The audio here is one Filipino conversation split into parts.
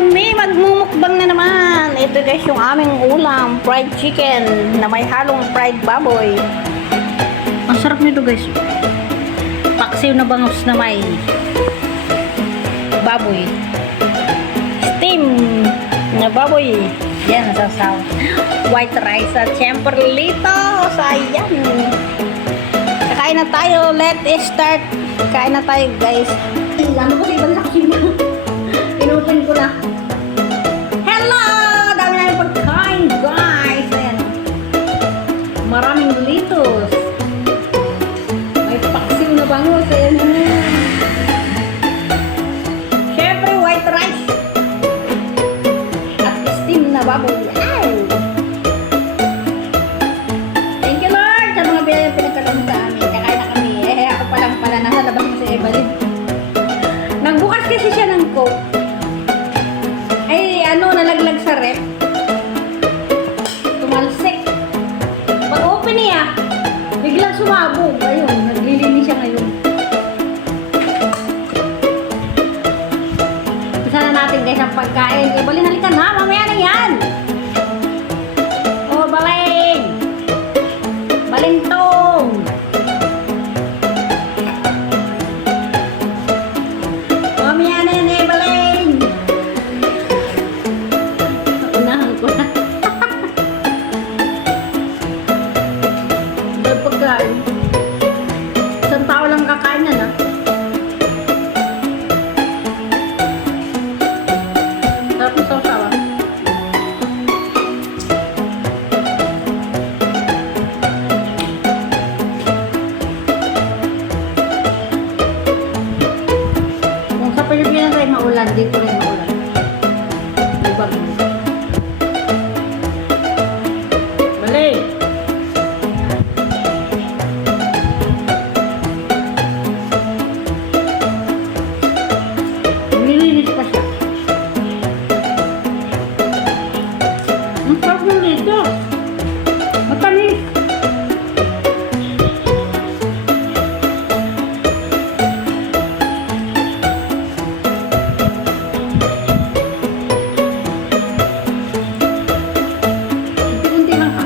kami magmumukbang na naman. Ito guys yung aming ulam, fried chicken na may halong fried baboy. Ang sarap nito guys. Paksiw na bangus na may baboy. Steam na baboy. Yan, nasasaw. White rice at syempre lito. Sayang. Kakain na tayo. Let's start. Kain na tayo guys. Ano ko sa ibang saksi na? Pinutin ko na. Hello! Dami na yung pagkain guys. Ayan. Maraming litos. May paksiw na bangus. Ayan. Syempre white rice. At steam na baboy. Thank you Lord sa mga biyayang pinagkakaroon sa amin. Kakain na kami. Ako pa lang pala nasa labas mo si Evelyn. Nagbukas kasi siya ng Coke. Ay, nalaglag sa rep. Tumalsik. Pag open niya, biglang sumabog. Ayun, naglilinis siya ngayon. Isa na natin guys ang pagkain. Balin, halika na. Mamaya na yan. Oh, baling. Balintong. Mamaya na yan eh, baling. Unahan ko na. Dahil pagkain. Isang tao lang kakain na na. Sarap yung sausawa. Kung sa Pilipinas ay maulan, dito rin maulan. Diba? Balik! Nililinis pa siya. Ang sarap yung dito. Matamis. Unti-unti lang ka.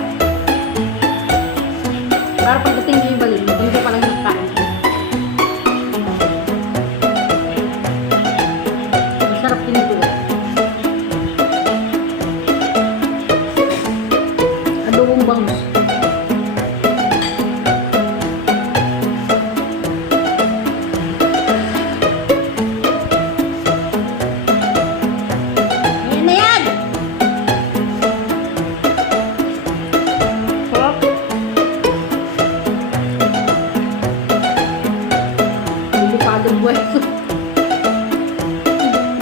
Para pagdating niyo yung balin, hindi pa lang nagkain. Masarap din ito. Adobong bangus. Yan na yan! Sarap. Delikadong buweso.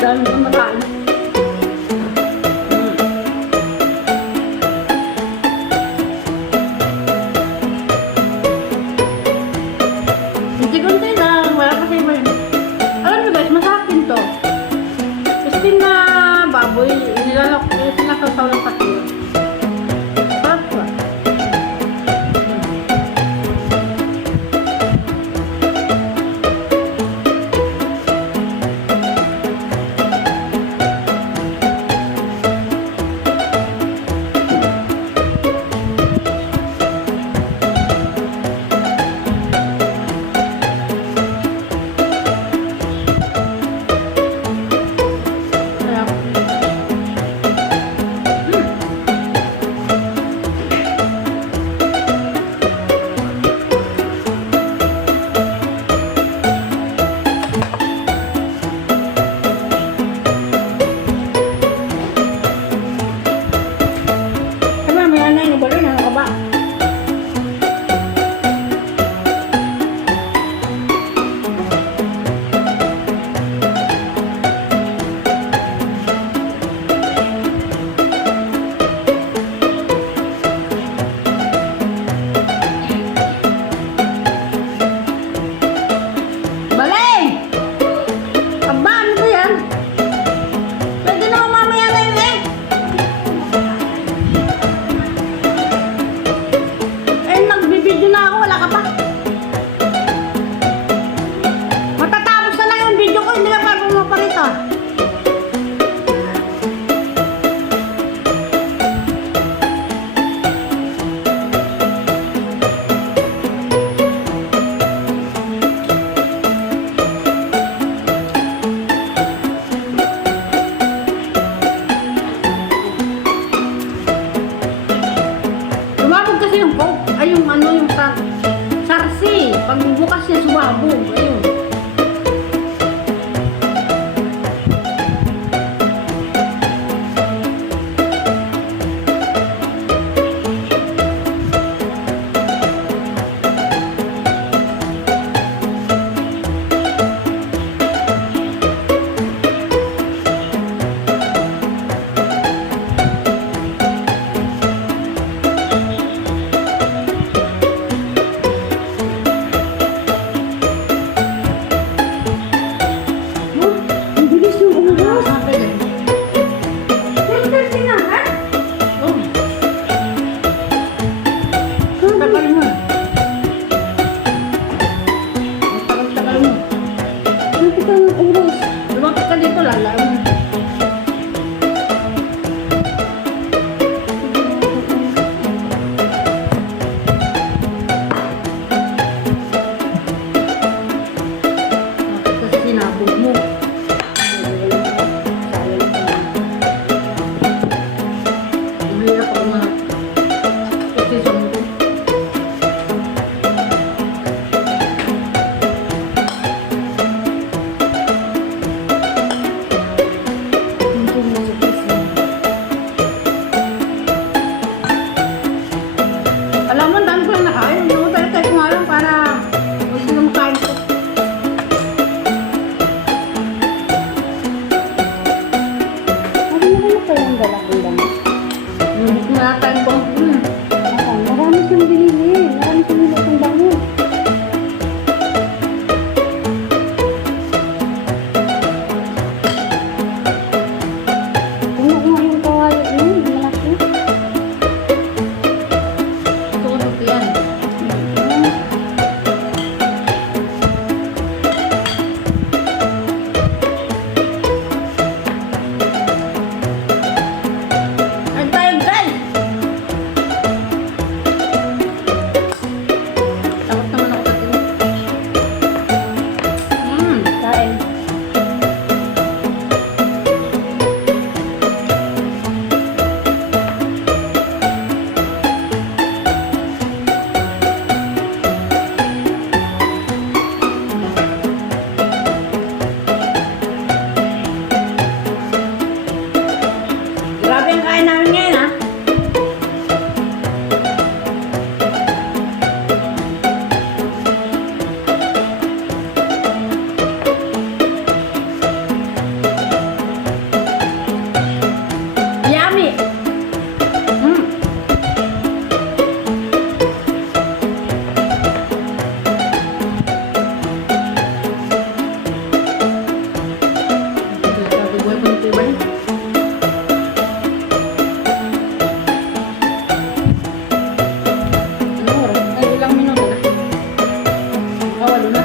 Dami kong makain. Unti-unti lang. Wala kasi iba yun. Alam nyo guys, masakin to. Steam na baboy. Nilalok. Sinakasaw ng patil. Sarap ba? Sarap. kunti ba rin? Ano oras? Ay, ilang minuto na? Walo na?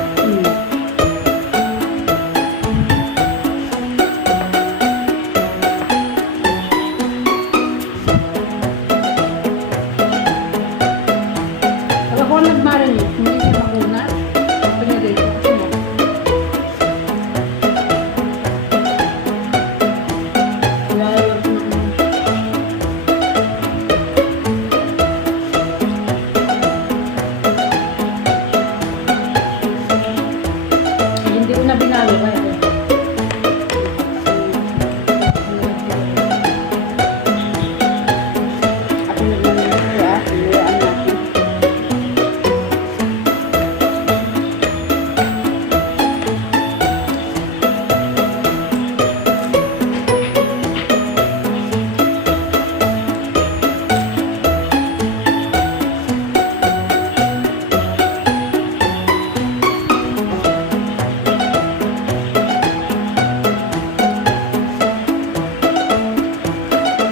Pag ako nagmarinig, hindi siya makuna. Pinagay ko kasi mo. Lalawag ko na. Hindi ko na binalo kaya. Ako nagmarinig ko inulaan natin.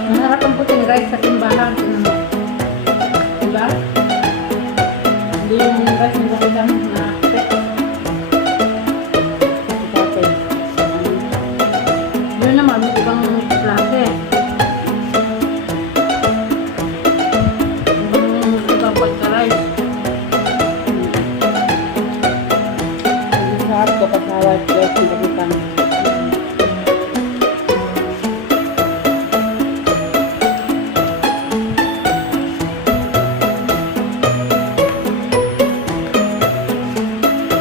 Nangarap ang puting rice sa timbahan. Tingnan mo. Diba? Hindi yung rice na bakit ang na-expect. Yun naman, may ibang klase. Ibang pagka-rice. Hindi sarap ko pasawat rice na bakit.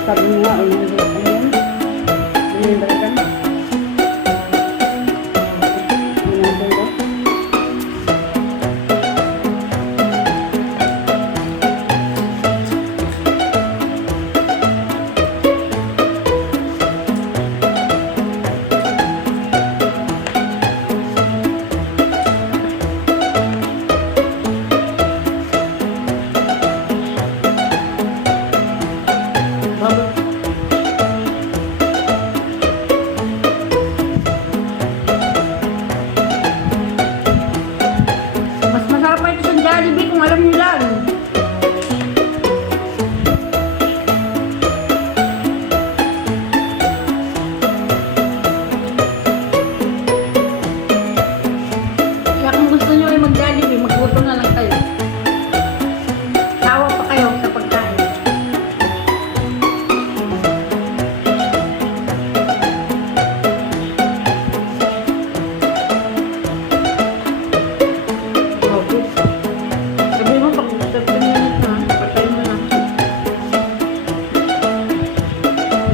Sabi nga, ano yan? Ano yung balikan? Ano yung balikan? Mas masarap pa ito sa Jollibee kung alam niyo lang. Kaya kung gusto niyo ay mag-Jollibee, magluto na lang kayo. Tawa pa kayo sa pagkain. Sabi mo, pag 15 minutes na, patay mo na.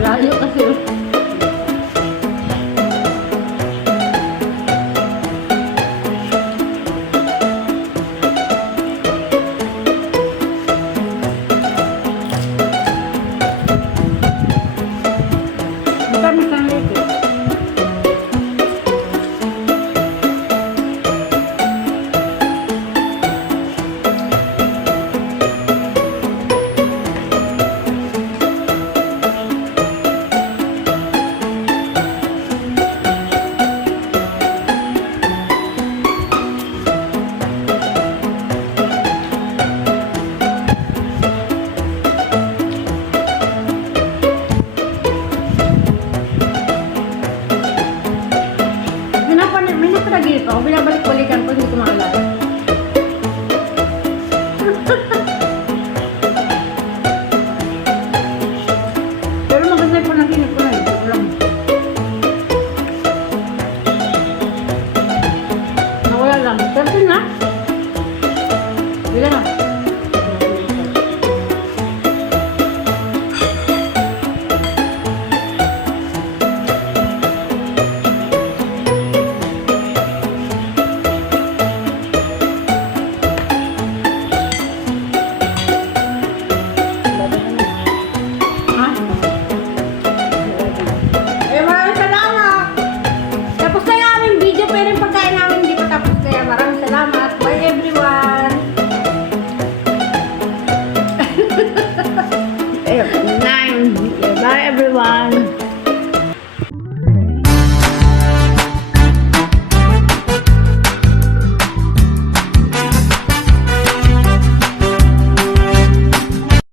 Layo kasi. Matamis ang lito. May nakalagay pa ako, binabalik-balikan ko, hindi ko maalala. Pero maganda yung panaginip ko na yun, ito lang. Nawala lang. 13 na? Bila na?